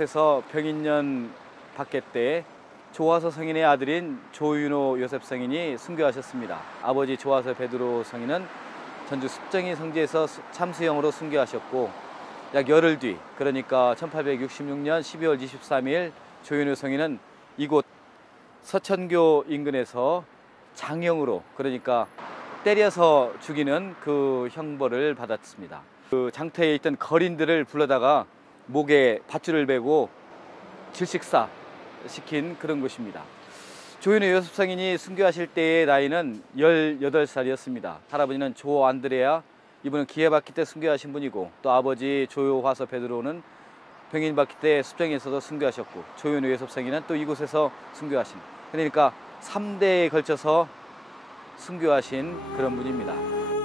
이곳에서 병인년 박해 때 조화서 성인의 아들인 조윤호 요셉 성인이 순교하셨습니다. 아버지 조화서 베드로 성인은 전주 습정인 성지에서 참수형으로 순교하셨고, 약 열흘 뒤, 그러니까 1866년 12월 23일 조윤호 성인은 이곳 서천교 인근에서 장형으로, 그러니까 때려서 죽이는 그 형벌을 받았습니다. 그 장터에 있던 거린들을 불러다가 목에 밧줄을 베고 질식사 시킨 그런 곳입니다. 조윤호 요셉 성인이 순교하실 때의 나이는 18살이었습니다. 할아버지는 조 안드레아, 이분은 기해박히 때 순교하신 분이고, 또 아버지 조화서 베드로는 병인 박히 때 습정에서도 순교하셨고, 조윤호 요셉 성인은 또 이곳에서 순교하신, 그러니까 3대에 걸쳐서 순교하신 그런 분입니다.